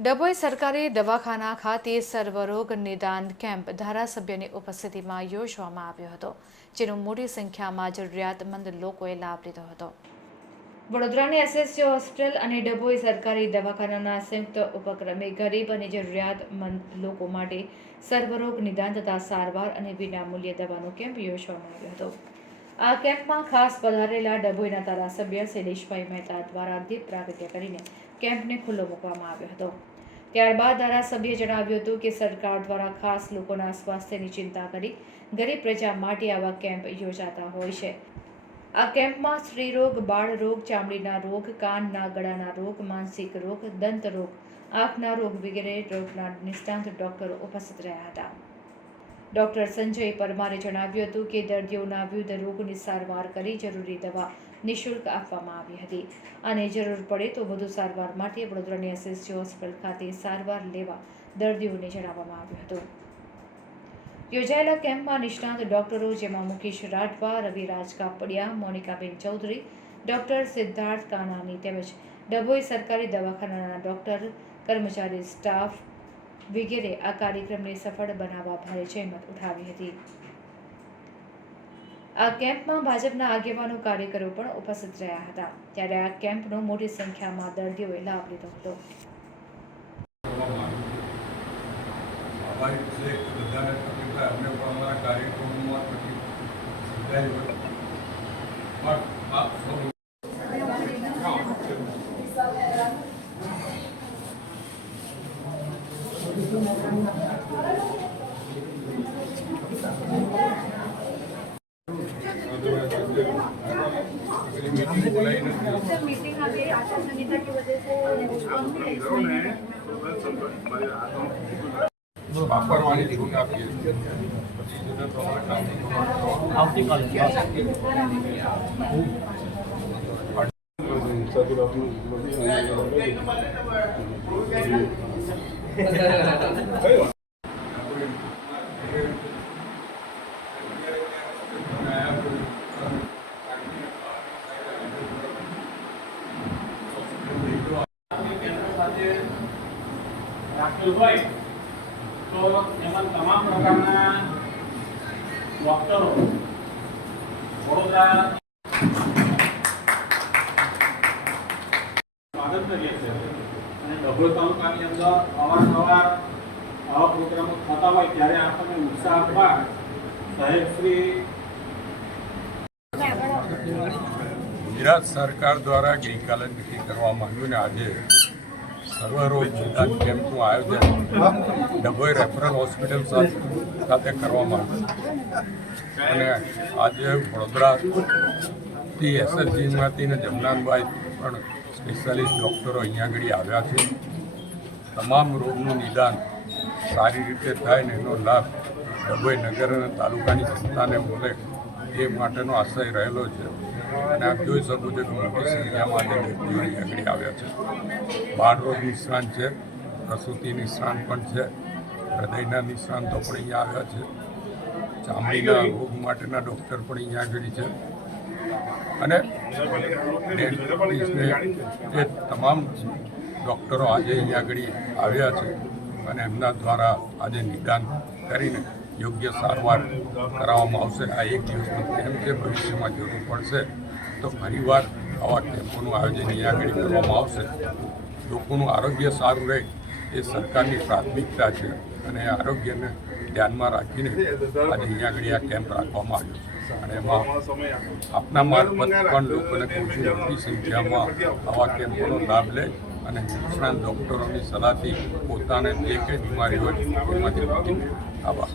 ડભોઈ સરકારી દવાખાના ખાતે સર્વરોગ નિદાન કેમ્પ ધારાસભ્યની ઉપસ્થિતિમાં યોજવામાં આવ્યો હતો, જેનો મોટી સંખ્યામાં જરૂરિયાતમંદ લોકોએ લાભ લીધો હતો. વડોદરાની એસએસજી હોસ્પિટલ અને ડભોઈ સરકારી દવાખાનાના સંયુક્ત ઉપક્રમે ગરીબ અને જરૂરિયાતમંદ લોકો માટે સર્વરોગ નિદાન તથા સારવાર અને વિનામૂલ્યે દવાનો કેમ્પ યોજવામાં આવ્યો હતો. આ કેમ્પમાં ખાસ પધારેલા ડભોઈના ધારાસભ્ય શૈલેષભાઈ મહેતા દ્વારા દીપ પ્રાગત્ય કરીને કેમ્પને ખુલ્લો મૂકવામાં આવ્યો હતો. ત્યારબાદ ધારાસભ્યએ જણાવ્યું હતું કે સરકાર દ્વારા ખાસ લોકોના સ્વાસ્થ્યની ચિંતા કરી ગરીબ પ્રજા માટે આવા કેમ્પ યોજાતા હોય છે. આ કેમ્પમાં સ્ત્રીરોગ, બાળરોગ, ચામડીના રોગ, કાનના ગળાના રોગ, માનસિક રોગ દંત રોગ આંખના રોગ વગેરે રોગના નિષ્ણાંત ડોક્ટરો ઉપસ્થિત રહ્યા હતા. ડોક્ટર સંજય પરમારે જણાવ્યું હતું કે દર્દીઓના વિવિધ રોગની સારવાર કરી જરૂરી દવા નિઃશુલ્ક આપવામાં આવી હતી. અને જરૂર પડે તો વધુ સારવાર માટે વડોદરાની એસએસજી હોસ્પિટલ ખાતે સારવાર લેવા દર્દીઓને જણાવવામાં આવ્યું હતું. યોજાયેલા કેમ્પમાં નિષ્ણાંત ડોક્ટરો જેમાં મુકેશ રાઠવા રવિરાજ કાપડિયા મોનિકાબેન ચૌધરી, ડોક્ટર સિદ્ધાર્થ કાનાની તેમજ ડભોઈ સરકારી દવાખાનાના ડોક્ટર, કર્મચારી સ્ટાફ વગેરે આ કાર્યક્રમને સફળ બનાવવા ભારે જહેમત ઉઠાવી હતી. આ કેમ્પમાં ભાજપના આગેવાનો કાર્યકરો પણ ઉપસ્થિત રહ્યા હતા. ત્યારે આ કેમ્પનો મોટી સંખ્યામાં દર્દીઓએ લાભ લીધો હતો. સ્વાભાવિક વાપરવાની છૂટ આપીએ છીએ જેને પ્રમાણે હોય તો એમાં તમામ પ્રકારના ડોક્ટરો વડોદરા ગુજરાત સરકાર દ્વારા ગઈકાલે નક્કી કરવામાં આવ્યું ને આજે સર્વરોજ નિદાન કેમ્પનું આયોજન ડભોઈ રેફરલ હોસ્પિટલ સાથે કરવામાં આવ્યું. અને આજે વડોદરાથી એસએસજીમાંથી ને જમનાનભાઈ પણ સ્પેશિયાલિસ્ટ ડૉક્ટરો અહીંયા આગળ આવ્યા છે. તમામ રોગનું નિદાન સારી રીતે થાય ને એનો લાભ ડભોઈ નગર અને તાલુકાની જનતાને મળે એ માટેનો આશય રહેલો છે. અને આપ જોઈ શકો છો કે મોટી સંખ્યામાં આજે વ્યક્તિઓ અહીંયા આગળ આવ્યા છે. બાળરોગ નિષ્ણાંત છે, પ્રસૂતિ નિષ્ણાંત પણ છે, હૃદયના નિષ્ણાંતો પણ અહીંયા આવ્યા છે. ચામડીના રોગ માટેના ડૉક્ટર પણ અહીંયા આગળ છે. અને એ તમામ ડૉક્ટરો આજે અહીંયા આગળ આવ્યા છે અને એમના દ્વારા આજે નિદાન કરીને યોગ્ય સારવાર કરાવવામાં આવશે. આ એક દિવસનો કેમ્પ છે, ભવિષ્યમાં જરૂર પડશે. તો ફરીવાર આવા કેમ્પોનું આયોજન અહીંયા આગળ કરવામાં આવશે. લોકોનું આરોગ્ય સારું રહે એ સરકારની પ્રાથમિકતા છે અને આરોગ્યને ધ્યાનમાં રાખીને આજે અહીંયા આગળ આ કેમ્પ રાખવામાં આવ્યો છે. અને એમાં આપના મારફત પણ લોકોને ખૂબ મોટી સંખ્યામાં આવા કેમ્પોનો લાભ લે અને નિષ્ણાંત ડૉક્ટરોની સલાહથી પોતાને જે કંઈ બીમારી હોય એમાંથી આભાર.